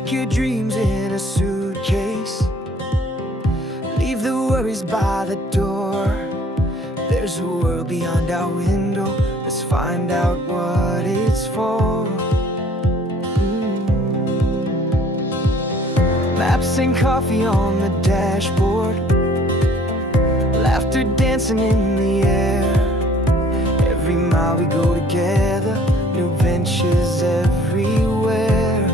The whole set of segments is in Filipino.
Pack your dreams in a suitcase, leave the worries by the door. There's a world beyond our window, let's find out what it's for. Maps and coffee on the dashboard, laughter dancing in the air. Every mile we go together, new ventures everywhere.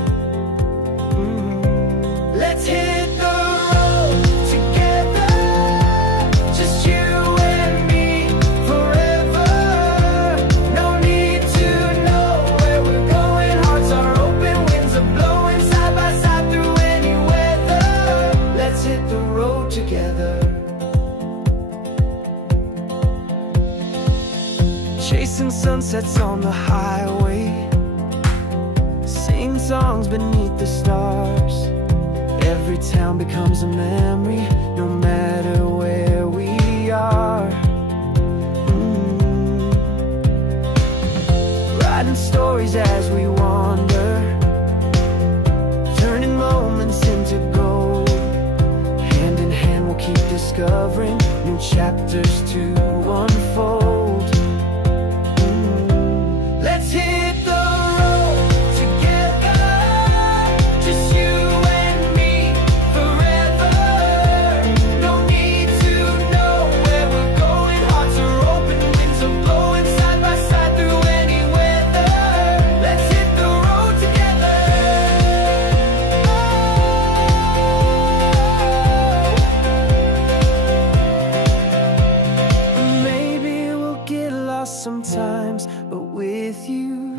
Let's hit the road together, just you and me forever. No need to know where we're going, hearts are open, winds are blowing side by side through any weather. Let's hit the road together. Chasing sunsets on the highway, sing songs beneath the stars. Every town becomes a memory, no matter where we are. Writing stories as we wander, turning moments into gold. Hand in hand we'll keep discovering new chapters to unfold. Let's hit the road together, just you and me forever. No need to know where we're going, hearts are open, winds are blowing side by side through any weather. Let's hit the road together. Maybe we'll get lost sometimes, but with you,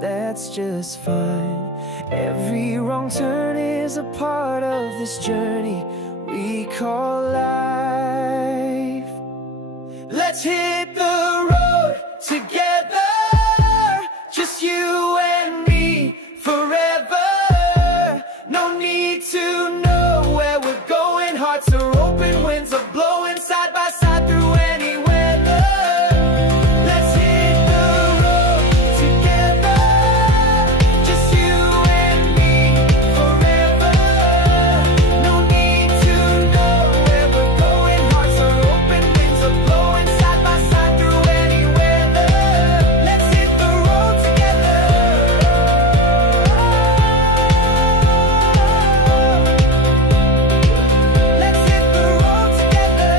that's just fine. Every wrong turn is a part of this journey we call life. Let's hit the road together, just you and me forever. No need to know where we're going, hearts are open, winds are blowing side by side through any weather. Let's hit the road together, just you and me forever. No need to know where we're going, hearts are open, winds are blowing side by side through any weather. Let's hit the road together. Let's hit the road together.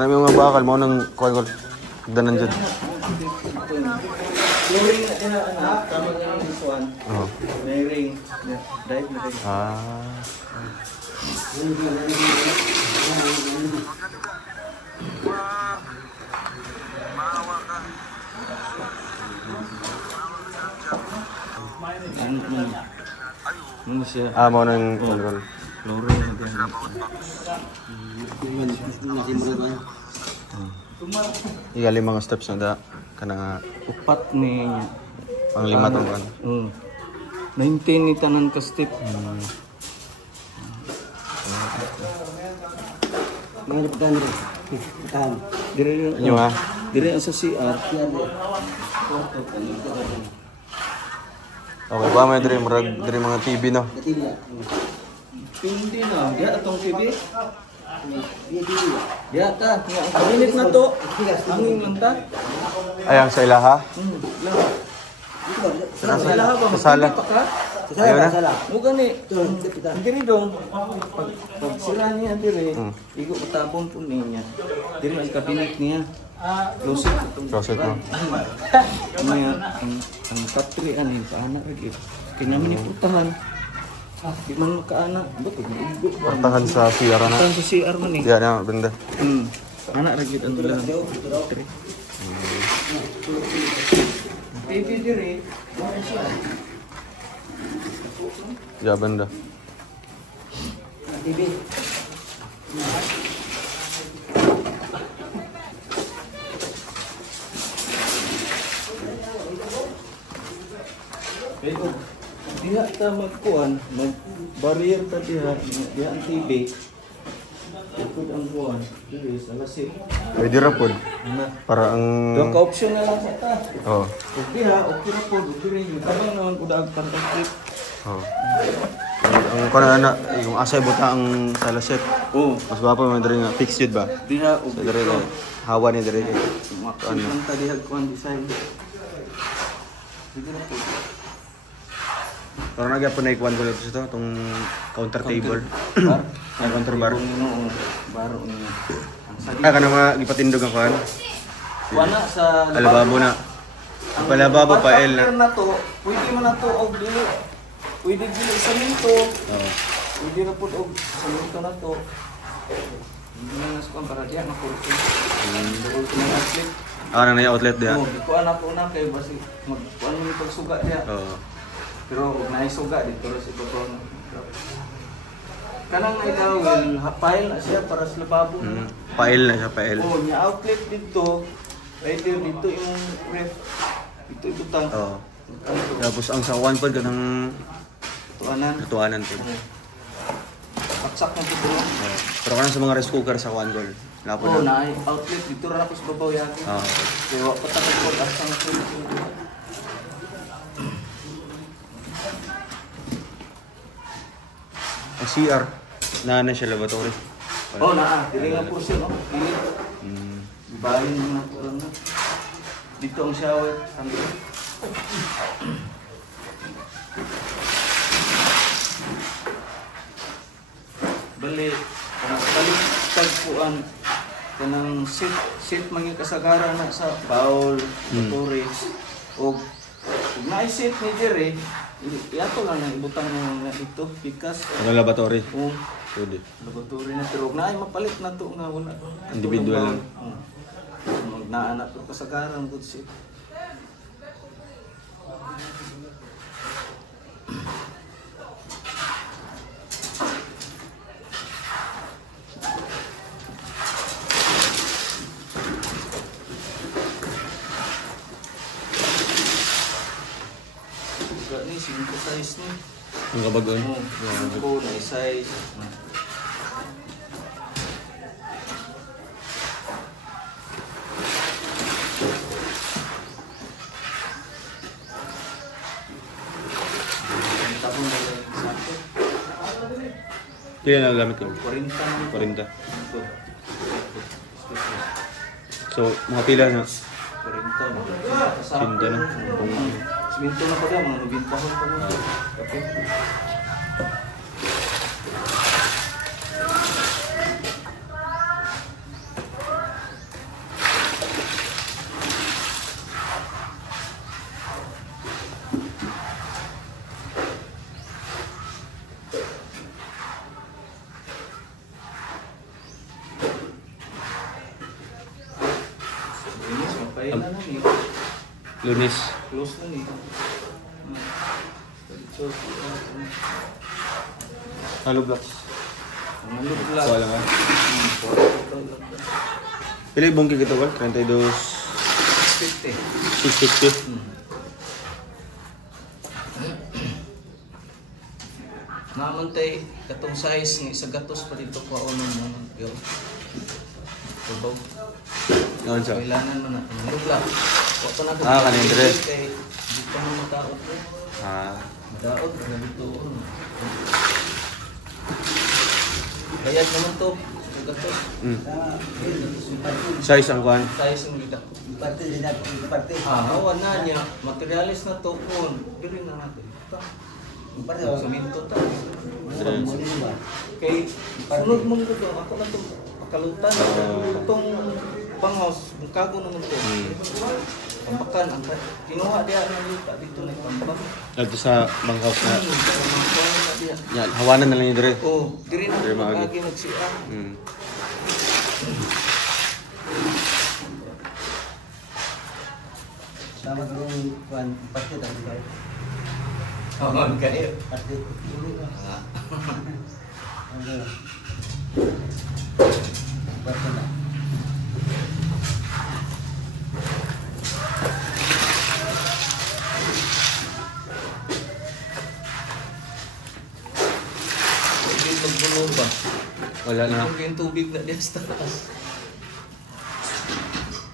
Kanami mga bakal mo nang kuha danan dyan. Flooring na din anak, tama nga yung this one. Oo. May ring. Drive na rin. Ano siya? Mo nang control. Flooring na din. Igali mga steps na da. Kana Upat niya. pang lima tong kan. 19 ni tanan ka step. Mga liputan rin. Liputan. Dire Inyo ha. Dire sa CR. Okay ba may diri mga TV no. Hindi na. Diya atong TV. Diya ta. Nga minute na to. Angin lang ta. Ayang sa ilaha. Lang. Sa ilaha ba? Sa sala. Ayaw na. Muga ni. Diri dong. Pag sila niya diri. Igo utabon po niya. Diri ang kabinet niya. Closet. Closet mo. Niya ang factory ani sa anak lagi. Kinamin ni putahan. Di man makaanak. Bato igo. Portahan sa CR na. Putahan sa CR man eh. Diyan na benda. Anak lagi ang tulang. TV diri. Diyan benda. TV. Pero diha ta magkuan, mag-barrier ta diha ang TV. Ikot ang kuan, diri sa lasik. Pwede ra pod. Para ang Duha ka option na lang sa ta. Oh. Kung diha, okay na po, diri tabang naman ko daag tangkang clip. Oh. Ang kana na yung asay buta ang salaset. Oh, Mas guwapo man diri nga fixed yun ba. diha Sa diri ka hawa ni diri kay. makita ta diha kuan design. Sige na po. Pero nagyapon na ikuan ko dito sa to tong counter table. Bar. Ay counter bar. Oo, baro niya. Ah kana mga gipatindog ang kuan. Wala sa Alababo na. Ang palababo pa el na. na to, pwede mo na to og dili. Pwede dili sa minto. Oh. Pwede na pud og sa minto na to. Hindi na nas kon para diya makurso. Dugol ko ng atlet. Ah nang outlet dia. Oh, di ko anak ko na kay basi magkuan mo pagsuga diya. Oh. Pero og naisuga dito ra si Totoo. Kanang idawil, hapile na siya para sa lababo. Pail na siya, pail. Oh, nya outlet dito. Right there, dito yung ref. Dito ibutang. Oh. Tapos ang sa one pod kanang Tuanan. tuanan pod. Paksak na dito. Pero kanang sa mga rice cooker sa one goal. Lapo Oh, na. na outlet dito ra ko sa babaw yaki. Ah. Pero patakot ko at sang Ang CR na siya laboratory. Oh, naa, dili nga portion oh. Dili. Bahin mo na ko lang na. Dito ang shower. Balik tagpuan kanang sit mga kasagaran na sa bawl, motory og naay sit ni Jerry iato lang ang ibutang nga ito pikas Ang laboratory. o Pwede. laboratory na pero naay mapalit na to nga wala Individual lang. magnaan na to kasagaran good sit. Ni 5 size ni. Ang kabagon. Ko na size. Tapos na sakto. Kaya na gamit ko. 40 na. 40. So, mga pila na. 40 na. Sinta na. Siminto na pa din, mga nabintahon pa na. Okay. Lunes. Close na ni. Halo blocks. Ang look lang. Wala nga. Pili bongki gitu kan? 32. 50. 650. Namantay katong size ni sa gatos pa dito pa ono mo yo. Tubaw. Noon sa. Kailangan man na. Look lang. Wa pa na Kanin dire. Di pa mo mataot ko. Madaot na dito. Bayad naman to. Sa gatos. Size ang kuan. Size ng gita. Hawan na niya. Materialis na to kun. Dili na natin. Suminto ta. Kay sunod mo ko ako na tong pakalutan itong panghouse, kago naman to. Pampakan ang kinuha dia ng lupa dito na pampang. Dito sa banghouse na. Yan, hawanan na lang yung dire. Oh, dire na lagi magsiya. Sama yung kuan pasti tadi kay. Kawan kayo. Pasti. Pasti na. Hindi magbulo ba? Wala na. Yung tubig na diyan sa taas.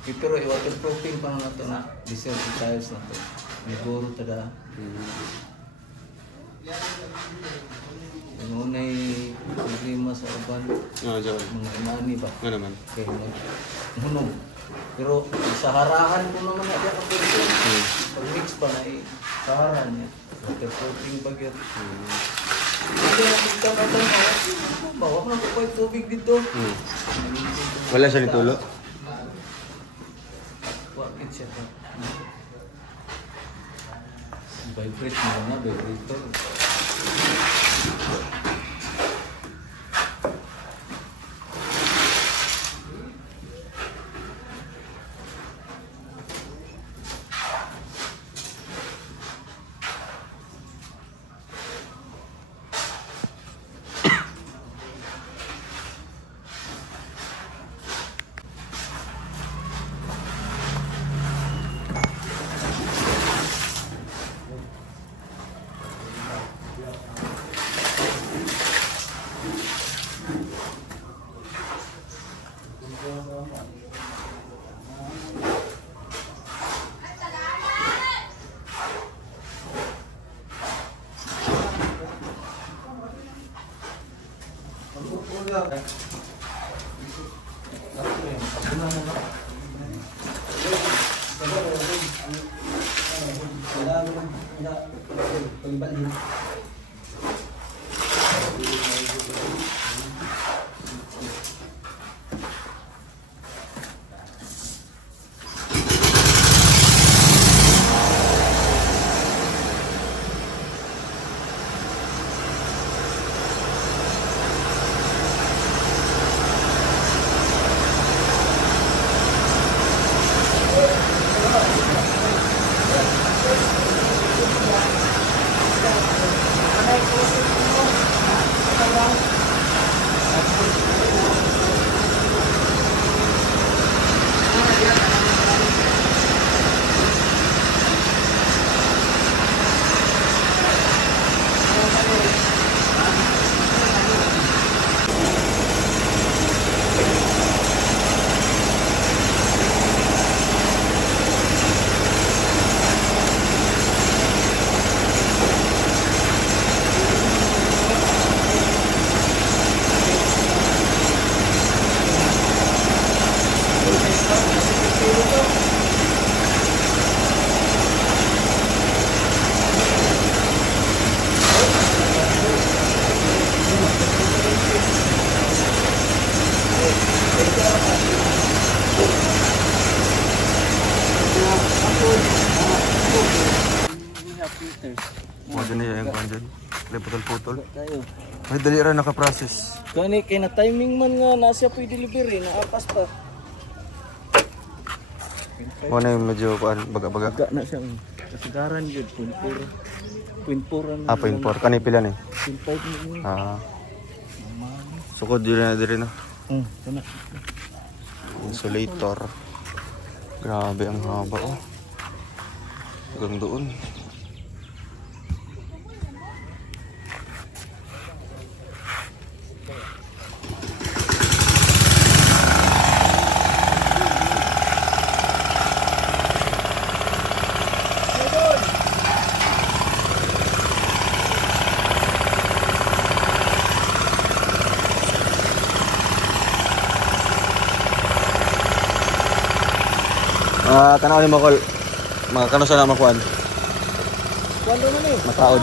Pero waterproofing pa na ito na. Diesel tiles na ito. May goro tada. Yung unay problema sa uban. Mga imani ba? Ano naman? Kaya hunog. Pero sa harahan ko naman na diyan ang pwede. Pag-mix pa na sa harahan niya. Waterproofing bagyo. Hindi na kita natin bawa ko na po yung tubig dito. Wala siya nitulo? Wakit siya pa. Vibrate mo na, vibrator. Wala na yung kuhan dyan. May putol-putol. Tayo. May dali rin nakaprocess. Kani kay na timing man nga nasa po delivery na apas pa. Mo na yung medyo baga-baga. Baga na siya. Kasagaran yun. 0.4. Ah, 0.4. Kanay pila ni? 0.5 na yun. Ah. Sukod yun na din na. Sana. Insulator. Grabe ang haba oh. Hanggang doon. Tanaw ni Makol. Mga kano sa nama kuan? Kuwando na ni? Mataod.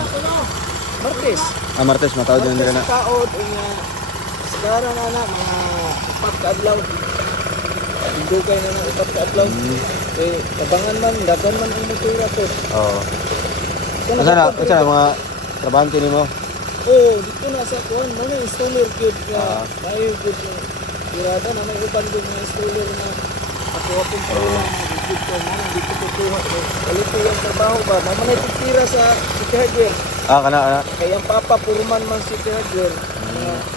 Martes. Ah, Martes mataod yun din na. Mataod. Kasagaran na mga 4 kaadlaw. Dugay na ng 4 kaadlaw. Eh, tabangan man, dagan man ang motora to. Oo. Kasi na mga trabahante ni mo? Oo, dito na sa kuan. Mga installer good na. Mayo good na. Irada na may uban din mga installer na ako akong paulang mga good ko na. Dito ko tuha. Kalito yung trabaho ba? Mamanay titira sa city hardware. Ah, kana. Kaya ang papa, puruman man city hardware.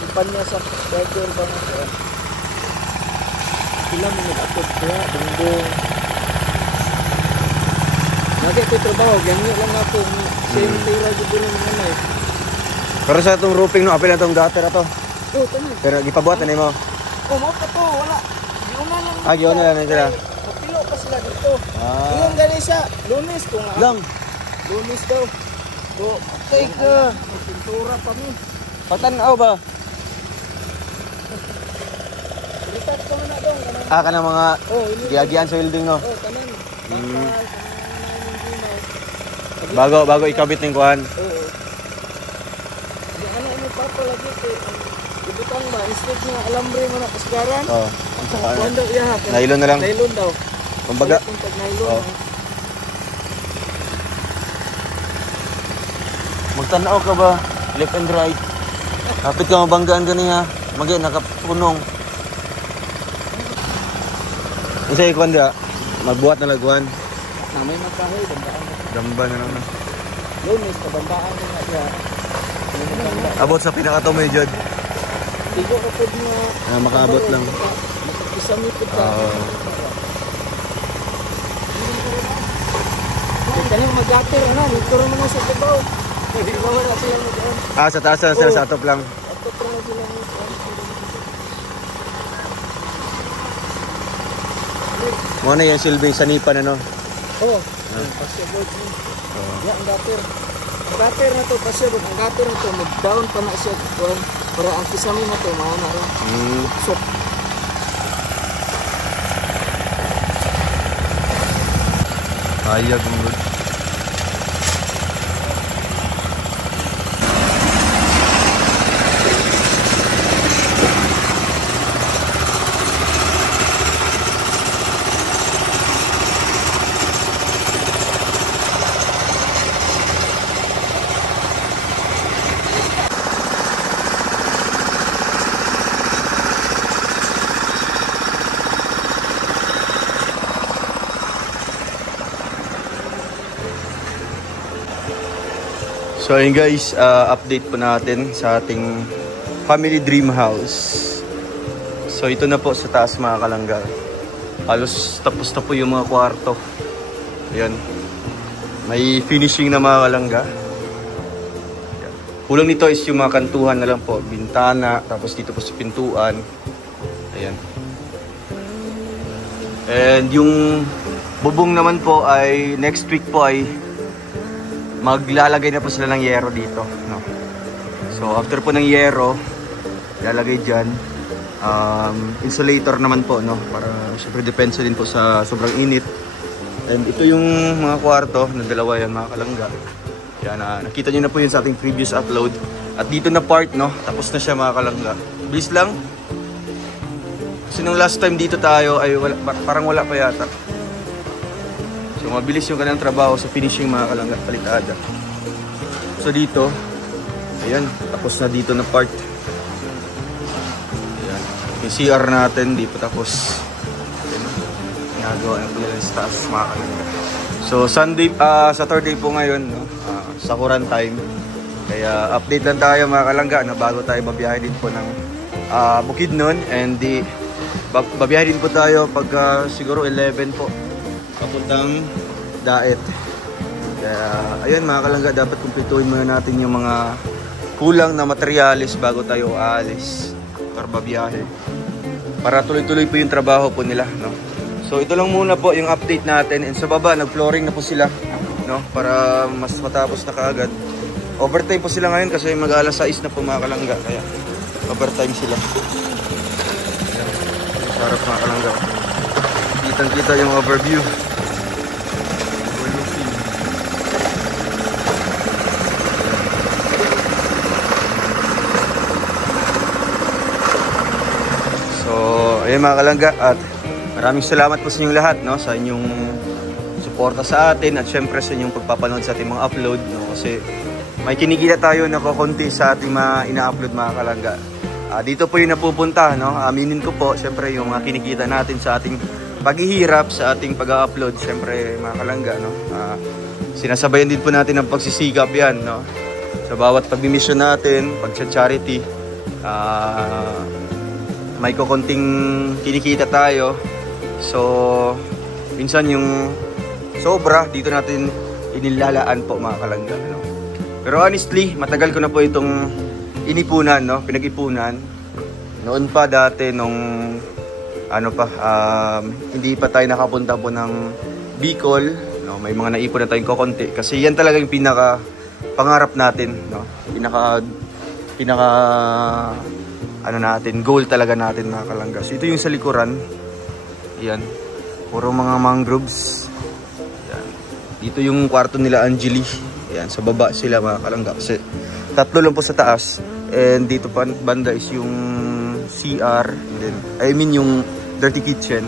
Ipan niya sa city hardware ba na kuan. Sila mo nag-akot kaya, bungbong. Nagay ko trabaho, ganyan lang ako. Same tira dito lang naman eh. Pero sa itong roofing no, apil na itong gutter na to. Oo, tama. Pero gipabuhat na mo. Oh, mau ka to, wala. Giuna lang. Ah, giuna lang na sila. Mapilo pa sila dito. Ah. Iyon gani siya, lunes ko nga. Lang. Lunes daw. So, take na. Pintura pa mi. Patanaw ba? Ritat ko na dong. Ah, kana mga Oh, ini. giagian sa building no. Oh, kanan. Bago ikabit ning kuan. Oo. Yung ano papa lagi kay ibutang ba instead nga alambre mo na kasgaran. Oh. Kuando iya. Nylon na lang. Nylon daw. Kumbaga. Kung pag nylon. Oh. Magtanaw ka ba? Left and right. Kapit ka mabanggaan ka niya. Magay nakapunong. Isa ikuan dia. Magbuhat na laguan. Na may magkahoy bandaan. Damba na naman. Lunes kabandaan na siya. Abot sa pinakatumay jud. Tigo ko pud nga Na makaabot lang. Isami pud ka. Kani magater na, dito rin mo sa tabaw. Hindi mo wala sila mo diyan. Ah, sa taas na sila sa atop lang. Atop na sila mo. Mo na yung silbi sa nipan ano. Oh, possible. Ya, ang gater. Ang gater na to, possible. Ang gater na to, mag-down pa na siya. Para ang kisami na to, mauna rin. So, Ayag mo. So ayun guys, update po natin sa ating family dream house. So ito na po sa taas mga kalangga. Halos tapos na po yung mga kwarto. Ayan. May finishing na mga kalangga. Ayan. Kulang nito is yung mga kantuhan na lang po. Bintana, tapos dito po sa pintuan. Ayan. And yung bubong naman po ay next week po ay maglalagay na po sila ng yero dito, no? So after po ng yero, lalagay dyan. Insulator naman po, no? Para syempre depensa din po sa sobrang init. And ito yung mga kwarto na dalawa yan mga kalangga. Yan, nakita nyo na po yun sa ating previous upload. At dito na part, no? Tapos na siya mga kalangga. Bilis lang. Kasi nung last time dito tayo ay wala, parang wala pa yata. So mabilis yung kanilang trabaho sa finishing mga kalangga, palitada. So dito, ayan, tapos na dito na part. Ayan. Yung CR natin, di pa tapos. Ayan. ginagawa na po nila sa taas mga kalangga. So Saturday po ngayon, no? Sahuran time. Kaya update lang tayo mga kalangga, no? Bago tayo babiyahe din po ng Bukidnon, and babiyahe din po tayo pag siguro 11 po papuntang Daet. Kaya ayun mga kalangga, dapat kumpletuhin muna natin yung mga kulang na materyales bago tayo aalis para babiyahe, para tuloy-tuloy po yung trabaho po nila, no? So ito lang muna po yung update natin, and sa baba nag-flooring na po sila, no? Para mas matapos na kaagad. Overtime po sila ngayon kasi mag-alas 6 na po mga kalangga, kaya overtime sila. Sarap mga kalangga, kitang-kita yung overview. Ayun mga kalangga, at maraming salamat po sa inyong lahat, no, sa inyong suporta sa atin, at syempre sa inyong pagpapanood sa ating mga upload, no, kasi may kinikita tayo na kukunti sa ating mga ina-upload mga kalangga. Dito po yung napupunta, no, aminin ko po, syempre yung mga kinikita natin sa ating paghihirap, sa ating pag-upload, syempre mga kalangga, no, sinasabayan din po natin ang pagsisikap yan, no, sa bawat pag-mission natin, pag-charity, may kukunting kinikita tayo. So minsan yung sobra dito natin inilalaan po mga kalangga, no? Pero honestly, matagal ko na po itong inipunan, no? Pinag-ipunan noon pa dati, nung ano pa, hindi pa tayo nakapunta po ng Bicol, no? May mga naipon na tayong kukunti kasi yan talaga yung pinaka pangarap natin, no? Pinaka ano natin, goal talaga natin mga kalangga. So ito yung sa likuran. Yan. Puro mga mangroves. Yan. Dito yung kwarto nila Angeli. Yan, sa baba sila mga kalangga. Kasi tatlo lang po sa taas. And dito pa banda is yung CR. And then, I mean yung dirty kitchen.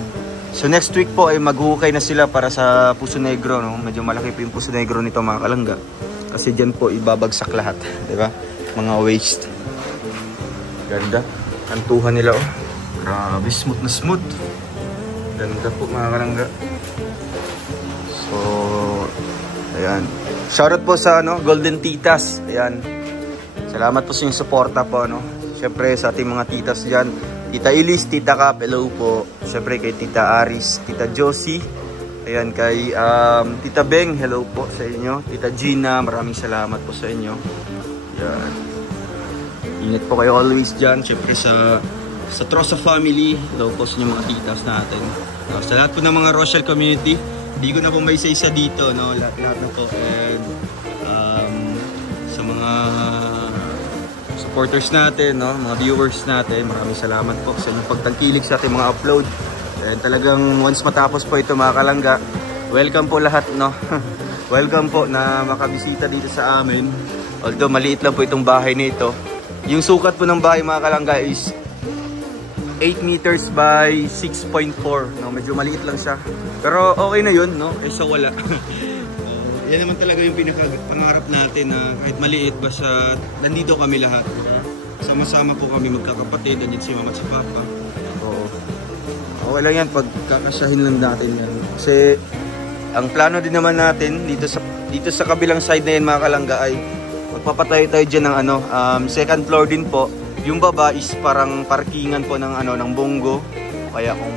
So next week po ay maghukay na sila para sa Puso Negro, no? Medyo malaki po yung Puso Negro nito mga kalangga. Kasi dyan po ibabagsak lahat, di ba? Mga waste. Ganda. Kantuhan nila, oh. Grabe, smooth na smooth. Ganda po mga kalangga. So, ayan. Shoutout po sa Golden Titas. Ayan. Salamat po sa inyong suporta po, no. Siyempre sa ating mga titas dyan. Tita Ilis, Tita Cap, hello po. Siyempre kay Tita Aris, Tita Josie. Ayan, kay Tita Beng, hello po sa inyo. Tita Gina, maraming salamat po sa inyo. Ayan. Ingat po kayo always dyan. Siyempre sa Trosa family, hello po sa inyo mga titas natin. Sa lahat po ng mga Rochelle community, hindi ko na po may isa dito, no? Lahat na po. And sa mga supporters natin, no? Mga viewers natin, maraming salamat po sa inyong pagtangkilik sa ating mga upload. And talagang once matapos po ito mga kalangga, welcome po lahat, no? Welcome po na makabisita dito sa amin. Although maliit lang po itong bahay nito. Yung sukat po ng bahay mga kalangga is 8 meters by 6.4, no? Medyo maliit lang siya. Pero okay na yun, no? Kaysa wala. Yan naman talaga yung pinakapangarap natin, na kahit maliit, basta nandito kami lahat. Sama-sama po kami magkakapatid, andyan si mama at si papa. Oo. Okay lang yan, pagkakasahin lang natin yan. Kasi ang plano din naman natin dito sa kabilang side na yan mga kalangga ay magpapatayo tayo dyan ng second floor din po. Yung baba is parang parkingan po ng ng bonggo. Kaya kung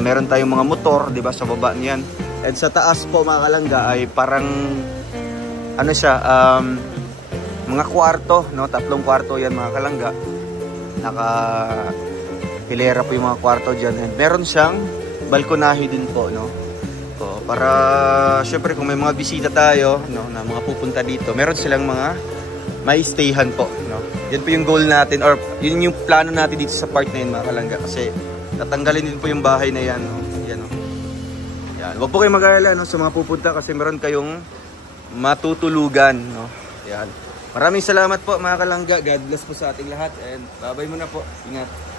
meron tayong mga motor, 'di ba, sa baba niyan. And sa taas po mga kalangga ay parang mga kwarto, no? 3 kwarto yan mga kalangga. Naka hilera po yung mga kwarto diyan. And meron siyang balkonahe din po, no? So, para syempre kung may mga bisita tayo, no, na mga pupunta dito, meron silang mga may stayhan po, no? Yan po yung goal natin, or yun yung plano natin dito sa part na yun mga kalangga, kasi tatanggalin din po yung bahay na yan, no? Yan, no? Yan. Huwag po kayong mag-alala, no, sa mga pupunta, kasi meron kayong matutulugan, no? Yan. Maraming salamat po mga kalangga. God bless po sa ating lahat, and bye-bye muna po. Ingat.